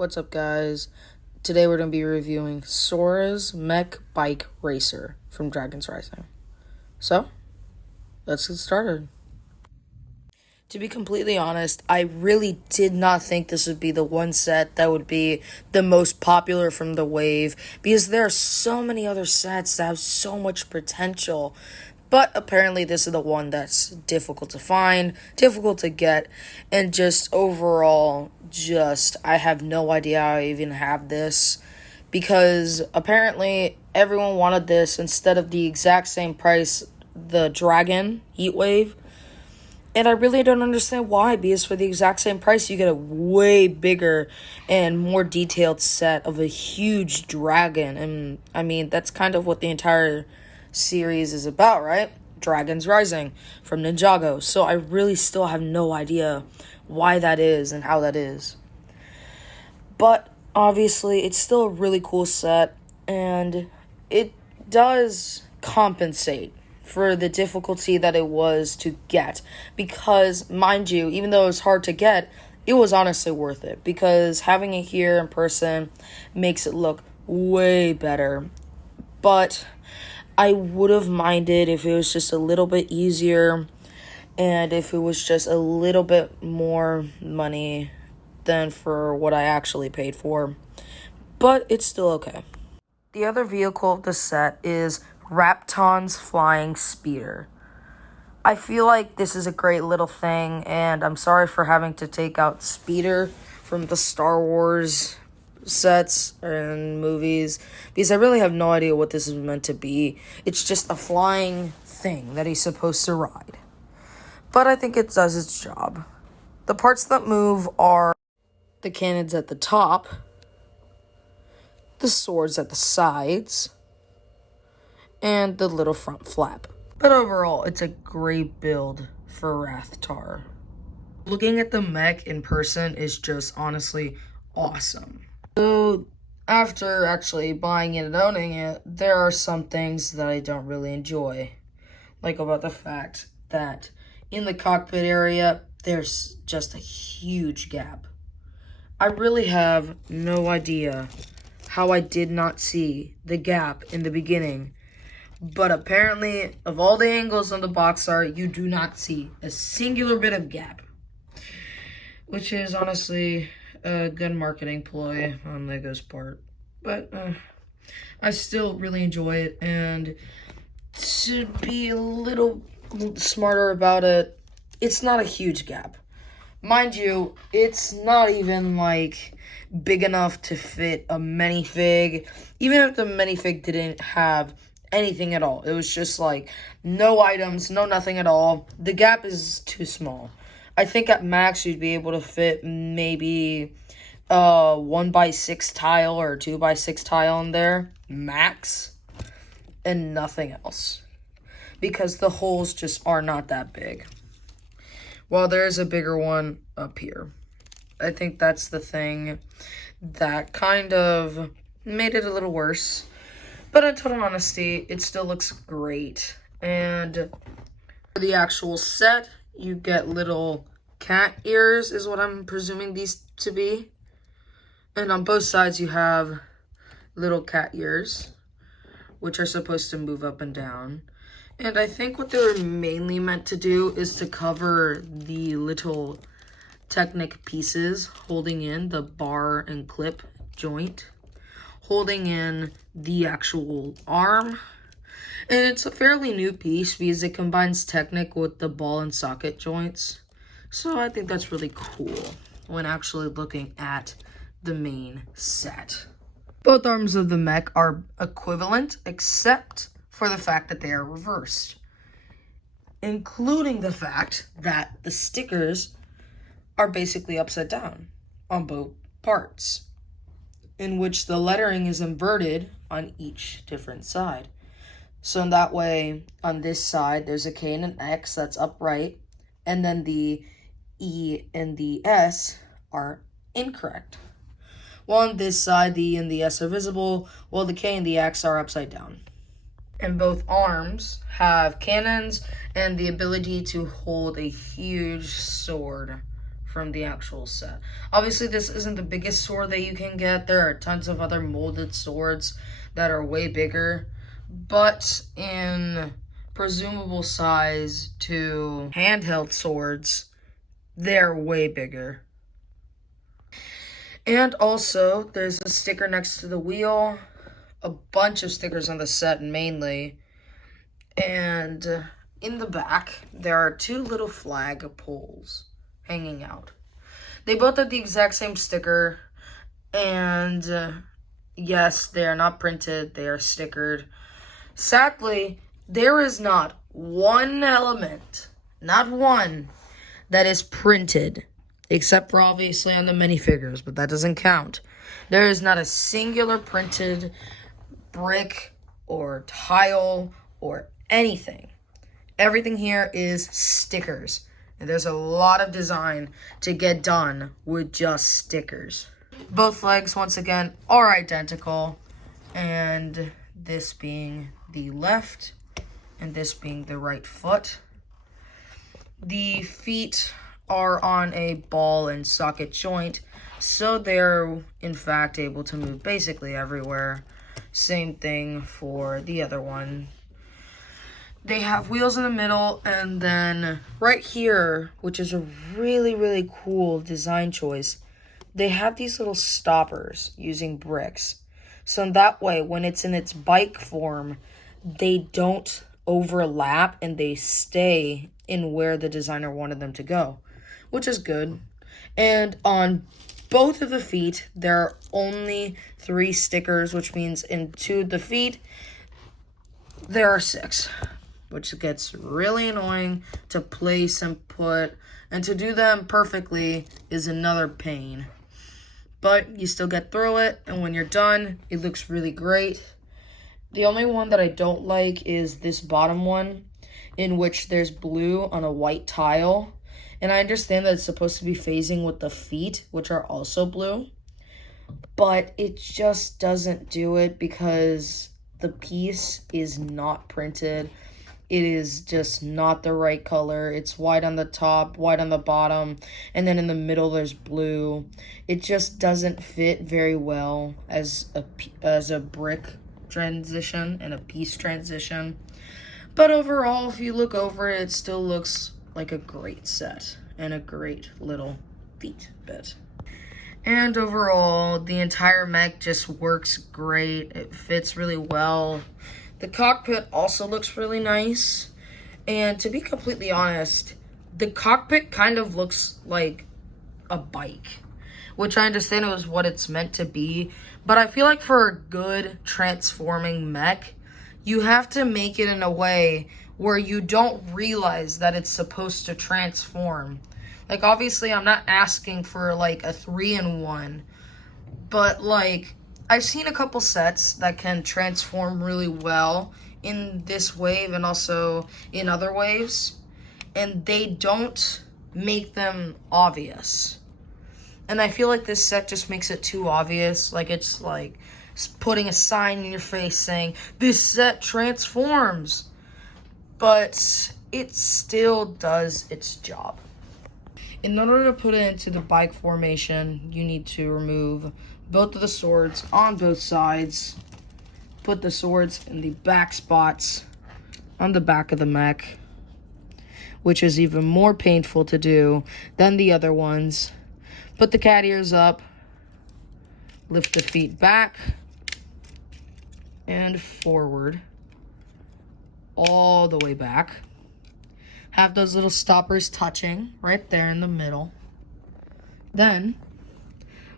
What's up, guys? Today we're going to be reviewing Sora's Mech Bike Racer from Dragon's Rising. So, let's get started. To be completely honest, I really did not think this would be the one set that would be the most popular from the wave, because there are so many other sets that have so much potential. But apparently this is the one that's difficult to find, difficult to get, and just overall, I have no idea how I even have this, because apparently everyone wanted this instead of the exact same price, the Dragon Heatwave. And I really don't understand why, because for the exact same price, you get a way bigger and more detailed set of a huge dragon. And, I mean, that's kind of what the entire series is about, right? Dragon's Rising from Ninjago. So I really still have no idea why that is and how that is. But, obviously, it's still a really cool set, and it does compensate for the difficulty that it was to get, because, mind you, even though it was hard to get, it was honestly worth it, because having it here in person makes it look way better. But I would have minded if it was just a little bit easier, and if it was just a little bit more money than for what I actually paid for, but it's still okay. The other vehicle of the set is Rapton's Flying Speeder. I feel like this is a great little thing, and I'm sorry for having to take out Speeder from the Star Wars sets and movies, because I really have no idea what this is meant to be. It's just a flying thing that he's supposed to ride. But I think it does its job. The parts that move are the cannons at the top, the swords at the sides, and the little front flap. But overall, it's a great build for Rathtar. Looking at the mech in person is just honestly awesome. So, after actually buying it and owning it, there are some things that I don't really enjoy. Like about the fact that in the cockpit area, there's just a huge gap. I really have no idea how I did not see the gap in the beginning. But apparently, of all the angles on the box art, you do not see a singular bit of gap. Which is honestly a good marketing ploy on Lego's part. But I still really enjoy it, and to be a little smarter about it, it's not a huge gap. Mind you, it's not even like big enough to fit a minifig. Even if the minifig didn't have anything at all, it was just like no items, no nothing at all. The gap is too small. I think at max you'd be able to fit maybe 1x6 tile or 2x6 tile in there, max, and nothing else, because the holes just are not that big. While there's a bigger one up here. I think that's the thing that kind of made it a little worse. But in total honesty, it still looks great. And for the actual set, you get little cat ears, is what I'm presuming these to be. And on both sides, you have little cat ears, which are supposed to move up and down. And I think what they were mainly meant to do is to cover the little Technic pieces holding in the bar and clip joint, holding in the actual arm. And it's a fairly new piece because it combines Technic with the ball and socket joints. So I think that's really cool when actually looking at the main set. Both arms of the mech are equivalent, except for the fact that they are reversed, including the fact that the stickers are basically upside down on both parts, in which the lettering is inverted on each different side. So in that way, on this side, there's a K and an X that's upright, and then the E and the S are incorrect. While on this side, the E and the S are visible, while the K and the X are upside down. And both arms have cannons and the ability to hold a huge sword from the actual set. Obviously, this isn't the biggest sword that you can get. There are tons of other molded swords that are way bigger, but in presumable size to handheld swords, they're way bigger. And also, there's a sticker next to the wheel, a bunch of stickers on the set mainly, and in the back, there are two little flag poles hanging out. They both have the exact same sticker, and yes, they are not printed, they are stickered. Sadly, there is not one element, not one, that is printed, except for obviously on the minifigures, but that doesn't count. There is not a singular printed brick or tile or anything. Everything here is stickers. And there's a lot of design to get done with just stickers. Both legs, once again, are identical. And this being the left and this being the right foot. The feet are on a ball and socket joint, so they're in fact able to move basically everywhere. Same thing for the other one. They have wheels in the middle, and then right here, which is a really, really cool design choice, they have these little stoppers using bricks. So in that way, when it's in its bike form, they don't overlap and they stay in where the designer wanted them to go, which is good. And on both of the feet, there are only 3 stickers, which means in 2 of the feet, there are 6. Which gets really annoying to place and put, and to do them perfectly is another pain. But you still get through it, and when you're done, it looks really great. The only one that I don't like is this bottom one, in which there's blue on a white tile. And I understand that it's supposed to be phasing with the feet, which are also blue. But it just doesn't do it because the piece is not printed. It is just not the right color. It's white on the top, white on the bottom, and then in the middle there's blue. It just doesn't fit very well as a brick transition and a piece transition. But overall, if you look over it, it still looks like a great set and a great little feet bit. And overall, the entire mech just works great. It fits really well. The cockpit also looks really nice. And to be completely honest, the cockpit kind of looks like a bike, which I understand it was what it's meant to be. But I feel like for a good transforming mech, you have to make it in a way where you don't realize that it's supposed to transform. Like, obviously, I'm not asking for, like, a 3-in-1. But, like, I've seen a couple sets that can transform really well in this wave and also in other waves. And they don't make them obvious. And I feel like this set just makes it too obvious. Like, it's like putting a sign in your face saying, this set transforms. But it still does its job. In order to put it into the bike formation, you need to remove both of the swords on both sides. Put the swords in the back spots on the back of the mech, which is even more painful to do than the other ones. Put the cat ears up, lift the feet back and forward, all the way back. Have those little stoppers touching right there in the middle. Then,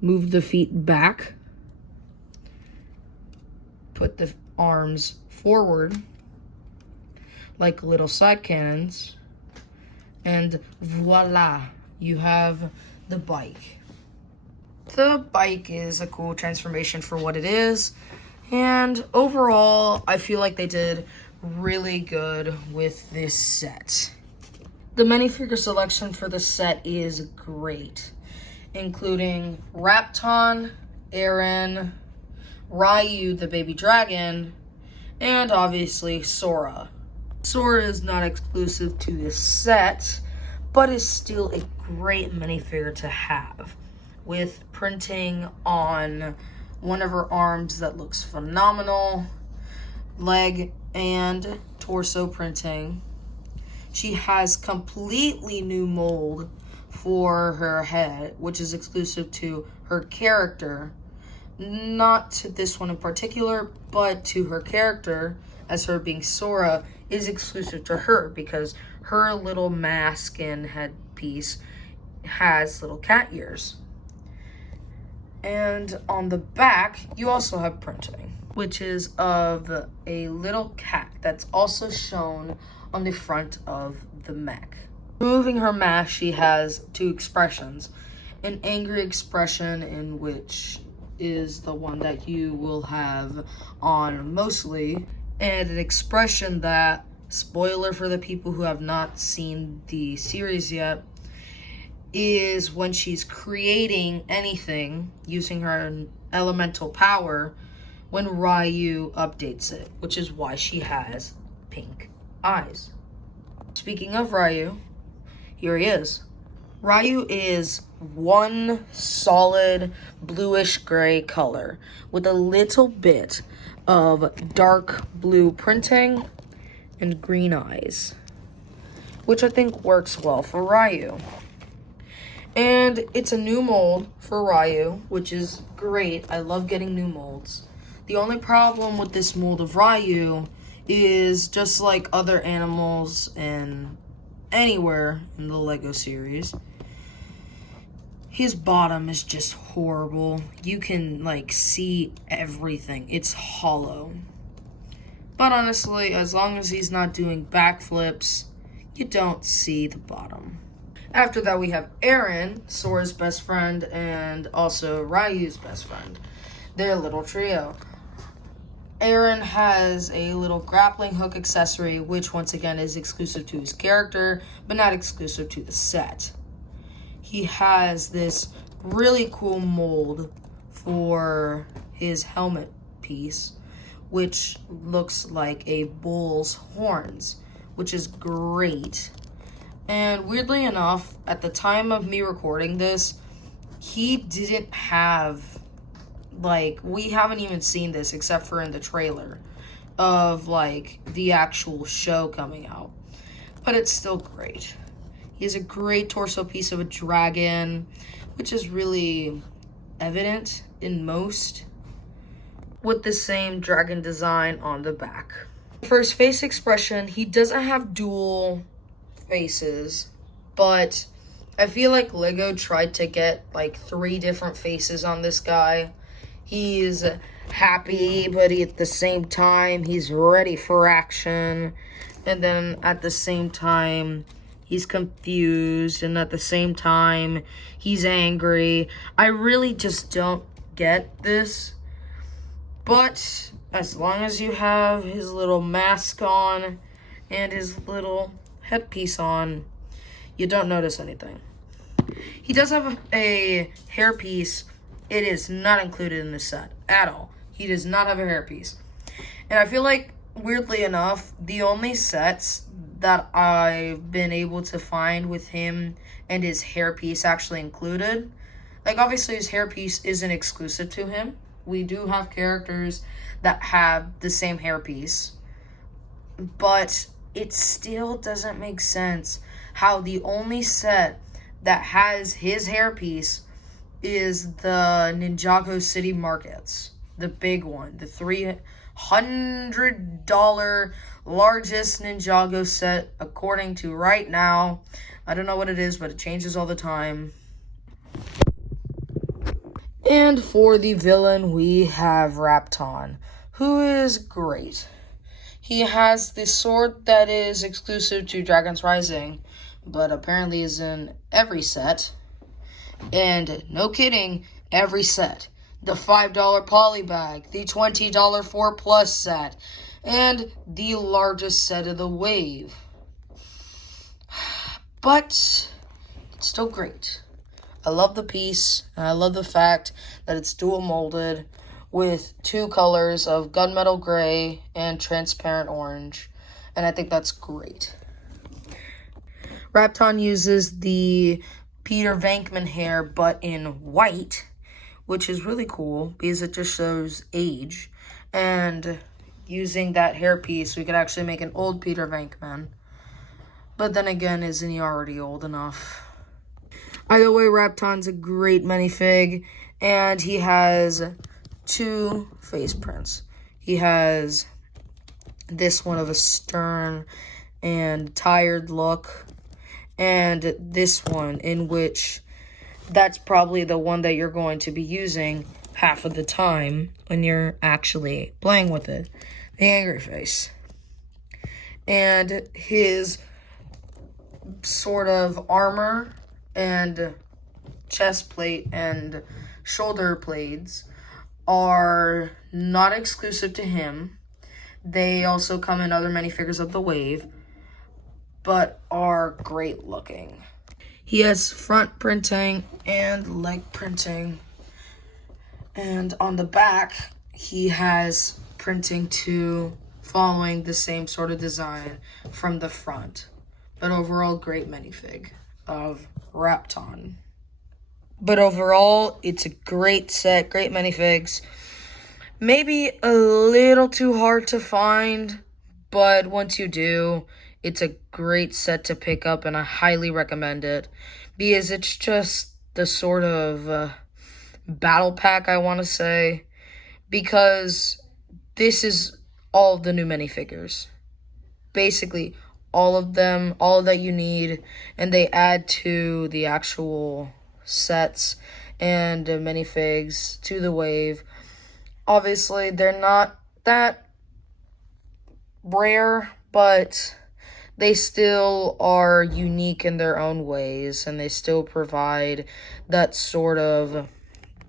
move the feet back. Put the arms forward like little side cannons. And voila, you have the bike. The bike is a cool transformation for what it is. And overall, I feel like they did really good with this set. The minifigure selection for the set is great, including Rapton, Aaron, Ryu the baby dragon, and obviously Sora. Sora is not exclusive to this set, but is still a great minifigure to have, with printing on one of her arms that looks phenomenal, leg and torso printing. She has completely new mold for her head, which is exclusive to her character. Not to this one in particular, but to her character, as her being Sora, is exclusive to her because her little mask and headpiece has little cat ears. And on the back, you also have printing, which is of a little cat that's also shown on the front of the mech. Removing her mask, she has two expressions. An angry expression, in which is the one that you will have on mostly, and an expression that, spoiler for the people who have not seen the series yet, is when she's creating anything using her elemental power when Ryu updates it, which is why she has pink eyes. Speaking of Ryu, here he is. Ryu is one solid bluish gray color with a little bit of dark blue printing and green eyes, which I think works well for Ryu. And it's a new mold for Ryu, which is great. I love getting new molds. The only problem with this mold of Ryu is, just like other animals and anywhere in the LEGO series, his bottom is just horrible. You can, like, see everything. It's hollow. But honestly, as long as he's not doing backflips, you don't see the bottom. After that, we have Aaron, Sora's best friend, and also Ryu's best friend. Their little trio. Aaron has a little grappling hook accessory, which once again is exclusive to his character, but not exclusive to the set. He has this really cool mold for his helmet piece, which looks like a bull's horns, which is great. And weirdly enough, at the time of me recording this, he didn't have, like, we haven't even seen this except for in the trailer of, like, the actual show coming out. But it's still great. He has a great torso piece of a dragon, which is really evident in most, with the same dragon design on the back. For his face expression, he doesn't have dual faces, but I feel like LEGO tried to get like 3 different faces on this guy. He's happy, but at the same time, he's ready for action. And then at the same time, he's confused. And at the same time, he's angry. I really just don't get this. But as long as you have his little mask on and his little headpiece on, you don't notice anything. He does have a hairpiece. It is not included in the set at all. He does not have a hairpiece. And I feel like, weirdly enough, the only sets that I've been able to find with him and his hairpiece actually included, like, obviously his hairpiece isn't exclusive to him. We do have characters that have the same hairpiece, but it still doesn't make sense how the only set that has his hairpiece is the Ninjago City Markets, the big one, the $300 largest Ninjago set according to right now. I don't know what it is, but it changes all the time. And for the villain, we have Rapton, who is great. He has this sword that is exclusive to Dragon's Rising, but apparently is in every set. And no kidding, every set. The $5 polybag, the $20 4+ set, and the largest set of the wave. But it's still great. I love the piece, and I love the fact that it's dual molded with 2 colors of gunmetal gray and transparent orange, and I think that's great. Rapton uses the Peter Venkman hair, but in white, which is really cool because it just shows age. And using that hairpiece, we could actually make an old Peter Venkman. But then again, isn't he already old enough? Either way, Rapton's a great minifig, and he has 2 face prints. He has this one of a stern and tired look, and this one in which that's probably the one that you're going to be using half of the time when you're actually playing with it, the angry face. And his sort of armor and chest plate and shoulder blades are not exclusive to him. They also come in other minifigures of the wave, but are great looking. He has front printing and leg printing, and on the back he has printing too, following the same sort of design from the front. But overall, great minifig of Rapton. But overall, it's a great set, great minifigs. Maybe a little too hard to find, but once you do, it's a great set to pick up, and I highly recommend it because it's just the sort of battle pack, I want to say, because this is all of the new minifigures. Basically, all of them, all that you need, and they add to the actual sets and minifigs to the wave. Obviously, they're not that rare, but they still are unique in their own ways, and they still provide that sort of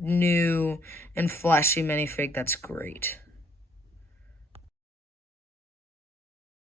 new and flashy minifig that's great.